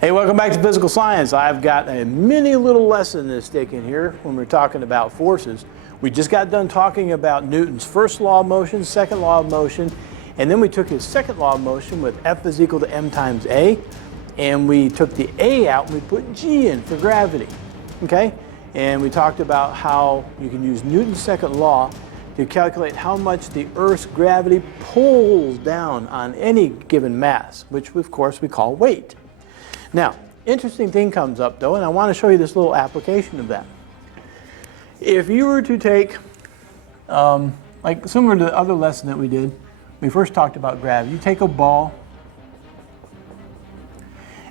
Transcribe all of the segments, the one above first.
Hey, welcome back to Physical Science. I've got a mini little lesson that's taken here when we're talking about forces. We just got done talking about Newton's first law of motion, second law of motion, and then we took his second law of motion with F is equal to m times a, and we took the a out and we put g in for gravity, okay? And we talked about how you can use Newton's second law to calculate how much the Earth's gravity pulls down on any given mass, which of course we call weight. Now, interesting thing comes up though, and I want to show you this little application of that. If you were to take, like similar to the other lesson that we did, we first talked about gravity. You take a ball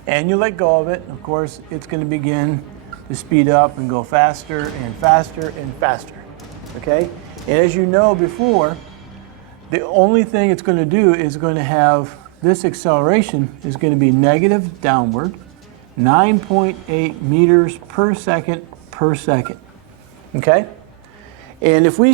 and you let go of it. Of course, it's going to begin to speed up and go faster and faster and faster, okay? And as you know before, the only thing it's going to do is going to have this acceleration is going to be negative downward, 9.8 meters per second, okay? And if we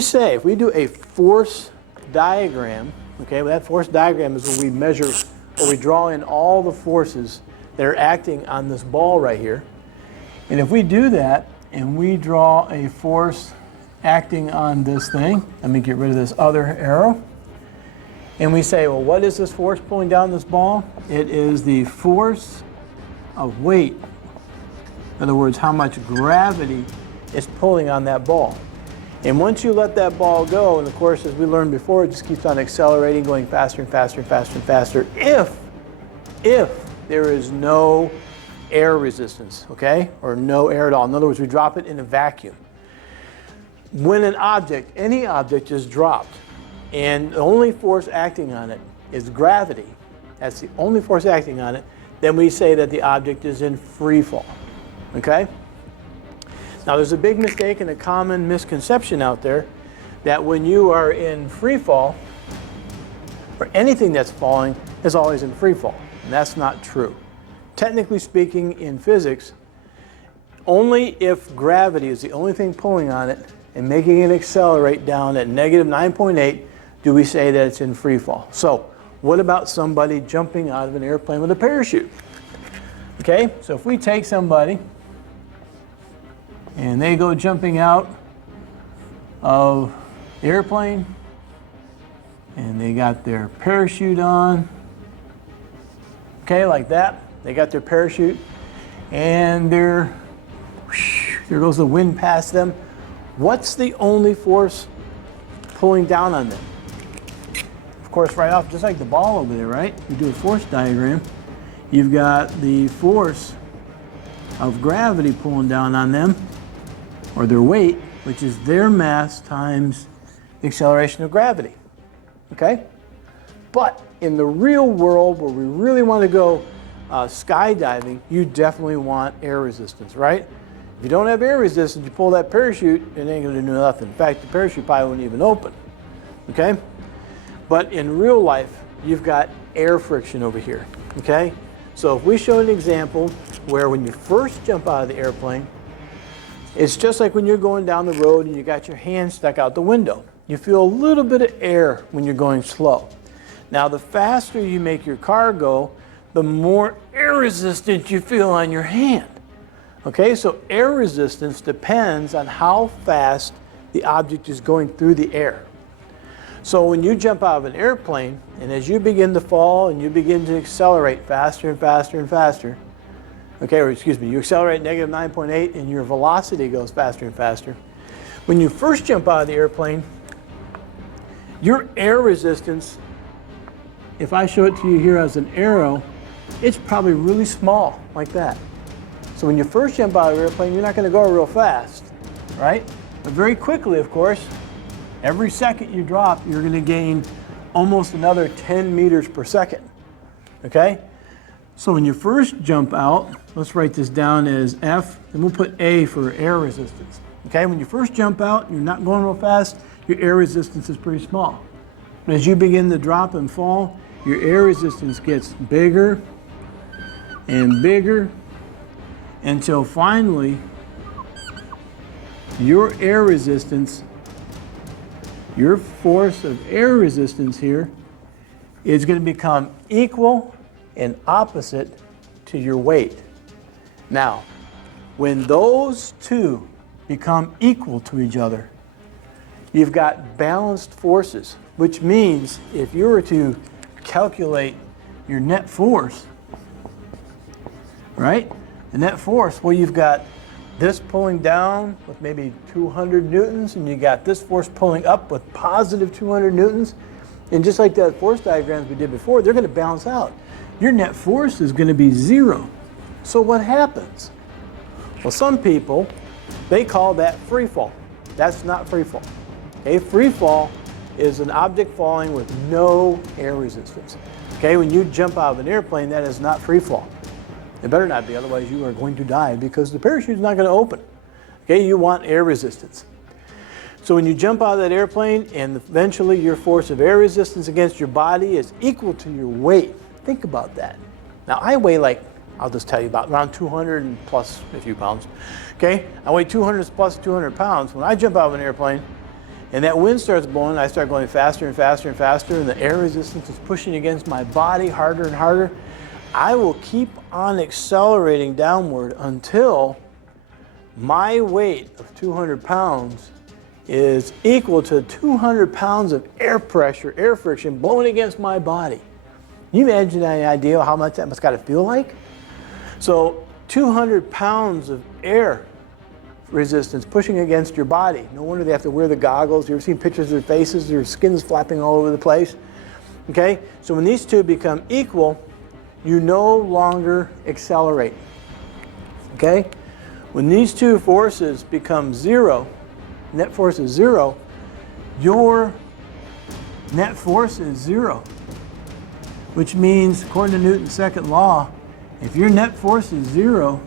do a force diagram, okay, well, that force diagram is where we measure, or we draw in all the forces that are acting on this ball right here. And if we do that, and we draw a force acting on this thing, let me get rid of this other arrow, and we say, well, what is this force pulling down this ball? It is the force of weight. In other words, how much gravity is pulling on that ball. And once you let that ball go, and of course, as we learned before, it just keeps on accelerating, going faster and faster and faster and faster, if there is no air resistance, okay? Or no air at all. In other words, we drop it in a vacuum. When an object, any object is dropped, and the only force acting on it is gravity, that's the only force acting on it, then we say that the object is in free fall, okay? Now there's a big mistake and a common misconception out there that when you are in free fall, or anything that's falling is always in free fall, and that's not true. Technically speaking, in physics, only if gravity is the only thing pulling on it and making it accelerate down at negative 9.8 do we say that it's in free fall. So what about somebody jumping out of an airplane with a parachute? Okay, so if we take somebody and they go jumping out of the airplane and they got their parachute on, okay, like that, they got their parachute and there goes the wind past them. What's the only force pulling down on them? Of course, right off, just like the ball over there, right? You do a force diagram. You've got the force of gravity pulling down on them, or their weight, which is their mass times the acceleration of gravity, okay? But in the real world, where we really want to go skydiving, you definitely want air resistance, right? If you don't have air resistance, you pull that parachute, it ain't going to do nothing. In fact, the parachute probably won't even open, okay? But in real life, you've got air friction over here, okay? So if we show an example where when you first jump out of the airplane, it's just like when you're going down the road and you got your hand stuck out the window. You feel a little bit of air when you're going slow. Now, the faster you make your car go, the more air resistance you feel on your hand. Okay, so air resistance depends on how fast the object is going through the air. So when you jump out of an airplane, and as you begin to fall and you begin to accelerate faster and faster and faster, okay, or excuse me, you accelerate negative 9.8 and your velocity goes faster and faster. When you first jump out of the airplane, your air resistance, if I show it to you here as an arrow, it's probably really small, like that. So when you first jump out of the airplane, you're not going to go real fast, right? But very quickly, of course, every second you drop, you're going to gain almost another 10 meters per second, okay? So when you first jump out, let's write this down as F, and we'll put A for air resistance, okay? When you first jump out, you're not going real fast, your air resistance is pretty small. But as you begin to drop and fall, your air resistance gets bigger and bigger until finally your air resistance, your force of air resistance here is going to become equal and opposite to to your weight. Now, when those two become equal to each other, you've got balanced forces, which means if you were to calculate your net force, right? The net force, well, you've got this pulling down with maybe 200 newtons, and you got this force pulling up with positive 200 newtons. And just like that force diagrams we did before, they're going to balance out. Your net force is going to be 0. So what happens? Well, some people, they call that free fall. That's not free fall. Okay, free fall is an object falling with no air resistance. Okay, when you jump out of an airplane, that is not free fall. It better not be, otherwise you are going to die because the parachute is not going to open. Okay, you want air resistance. So when you jump out of that airplane and eventually your force of air resistance against your body is equal to your weight. Think about that. Now I weigh I'll just tell you about around 200 and plus a few pounds. Okay, I weigh 200 plus 200 pounds. When I jump out of an airplane and that wind starts blowing, I start going faster and faster and faster, and the air resistance is pushing against my body harder and harder. I will keep on accelerating downward until my weight of 200 pounds is equal to 200 pounds of air pressure, air friction blowing against my body. Can you imagine any idea how much that must got to feel like? So 200 pounds of air resistance pushing against your body. No wonder they have to wear the goggles. You ever seen pictures of their faces? Their skin's flapping all over the place. Okay, so when these two become equal, you no longer accelerate. Okay? When these two forces become 0, net force is 0, your net force is 0. Which means, according to Newton's second law, if your net force is 0,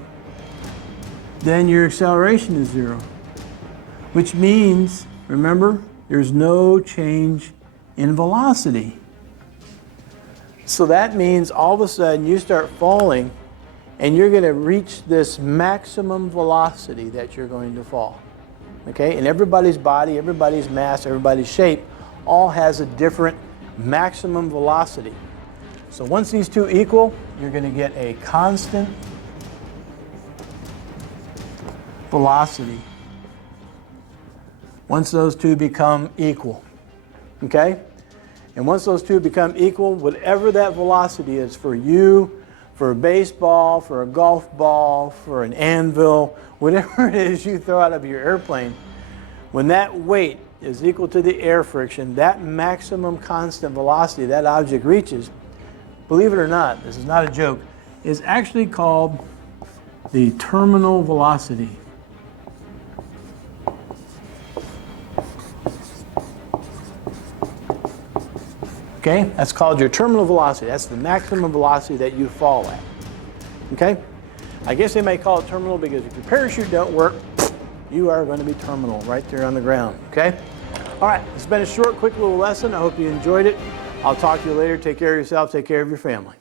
then your acceleration is 0. Which means, remember, there's no change in velocity. So that means all of a sudden you start falling and you're going to reach this maximum velocity that you're going to fall. Okay? And everybody's body, everybody's mass, everybody's shape all has a different maximum velocity. So once these two equal, you're going to get a constant velocity. Once those two become equal. Okay? And once those two become equal, whatever that velocity is for you, for a baseball, for a golf ball, for an anvil, whatever it is you throw out of your airplane, when that weight is equal to the air friction, that maximum constant velocity that object reaches, believe it or not, this is not a joke, is actually called the terminal velocity. Okay, that's called your terminal velocity. That's the maximum velocity that you fall at. Okay, I guess they may call it terminal because if your parachute don't work, you are going to be terminal right there on the ground. Okay, all right, it's been a short, quick little lesson. I hope you enjoyed it. I'll talk to you later. Take care of yourself. Take care of your family.